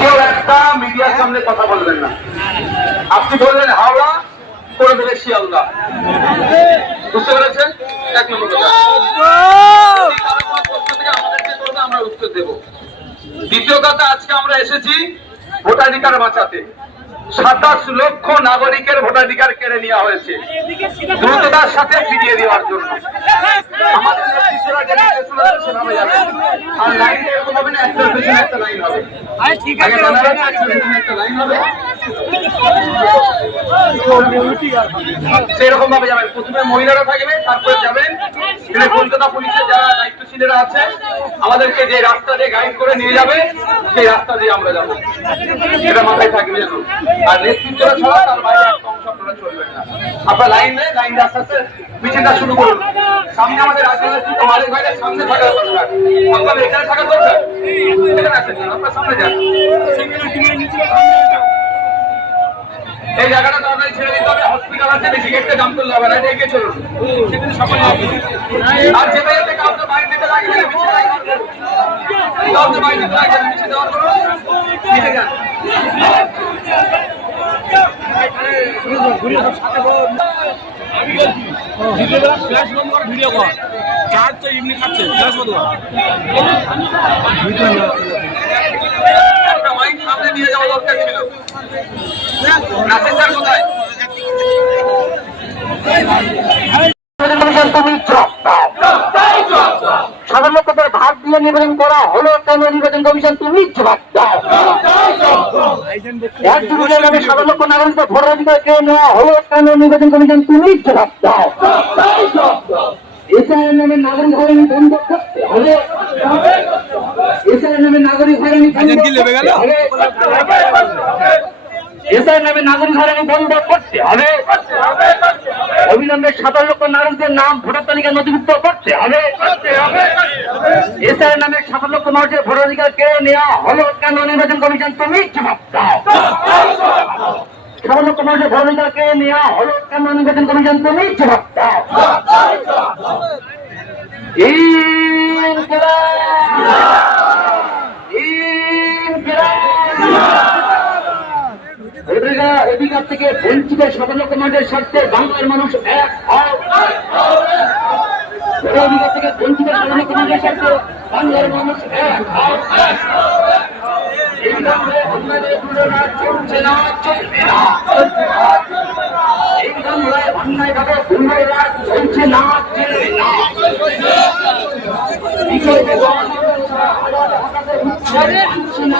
কেউ একটা মিডিয়ার সামনে কথা বলবেন না। আপনি বললেন হাওড়া, করে দেবে শিয়ালদা। বুঝতে পেরেছেন? এক নম্বর কথা। আমাদেরকে করবে, আমরা উত্তর দেব। দ্বিতীয় কথা, আজকে আমরা এসেছি ভোটাধিকার বাঁচাতে। 27 লক্ষ নাগরিকের ভোটাধিকার কেড়ে নেওয়া হয়েছে, দ্রুততার সাথে ফিরিয়ে দেওয়ার জন্য। আমাদের নেতৃত্বরা যে নির্দেশনা দেবে সেভাবে যাবে। আর লাইনটা এরকম হবে না, একটার পেছনে একটা লাইন হবে। একটা লাইন হবে, সেরকম ভাবে যাবেন। প্রথমে মহিলারা থাকবে, তারপরে যাবেন কলকাতা পুলিশের যারা দায়িত্বশীলেরা আছে, আমাদেরকে যে রাস্তা দিয়ে গাইড করে নিয়ে যাবে, সেই রাস্তা দিয়ে আমরা যাবো। এটা মাথায় থাকবে জানুন। আর নেতৃত্বরা ছাড়া তার বাইরে একটা অংশ আপনারা চলবেন না। আপনার লাইন আস্তে আস্তে মিছিলটা শুরু করুন। সামনে আমাদের রাজনীতি মালিক ভাইদের সামনে থাকার দরকার। আপনার এখানে থাকার দরকার, এখানে আসেন, আপনার সামনে যান। এই জায়গাটা তাড়াতাড়ি ছেড়ে দিতে হবে। হসপিটাল আছে, বেশি গেটটা জাম করলে হবে না। এটা এগিয়ে চলুন, সেদিন সফল হবে। আর যেতে যেতে কাউকে বাইরে দিতে লাগবে, কাউকে বাইরে দিতে লাগবে, মিছিল দেওয়ার পর নিচে যান। ভিডিও কর, চার্জ তো এমনি খাচ্ছে, ফ্ল্যাশ বন্ধ কর। সামনে নিয়ে যাওয়া দরকার ছিল। রাসেল কোথায়? সাধারণ লোকের ভাগ দিয়ে নিবেদন করা হলো কেন? নির্বাচন কমিশন তুমি জবাব দাও। একজনের নামে সাধারণ লোক নাগরিকদের ভোটাধিকার কেড়ে নেওয়া হলো কেন? নির্বাচন কমিশন তুমি জবাব দাও। এসআইয়ের নামে নাগরিক হয়রানি বন্ধ করতে হবে। এসআইয়ের নামে নাগরিক হয়রানি বন্ধ করতে হবে। এসআইয়ের নামে নাগরিক হয়রানি বন্ধ করতে হবে। অবিলম্বে 17 লক্ষ নাগরিকদের নাম ভোটার তালিকায় নথিভুক্ত করতে হবে। এসআইয়ের নামে 17 লক্ষ মানুষের ভোটাধিকার কেড়ে নেওয়া হলো কেন? নির্বাচন কমিশন তুমি জবাব দাও। 17 লক্ষ মানুষের ভোটাধিকার কেড়ে নেওয়া হলো কেন? নির্বাচন কমিশন তুমি জবাব দাও। অধিকার থেকে বঞ্চিত 17 লক্ষ মানুষের স্বার্থে বাংলার মানুষ এক হও। অধিকার থেকে বঞ্চিত 17 লক্ষ মানুষের স্বার্থে বাংলার মানুষ এক হও। এই বাংলায় অন্যায়ের তুলনা চলছে না, চলবে না। এই বাংলায় অন্যায়ভাবে তুলনা চলছে না, চলবে না। বিকল্প গণসংযোগ ছাড়া হাজার হাজার টাকা উঠছে না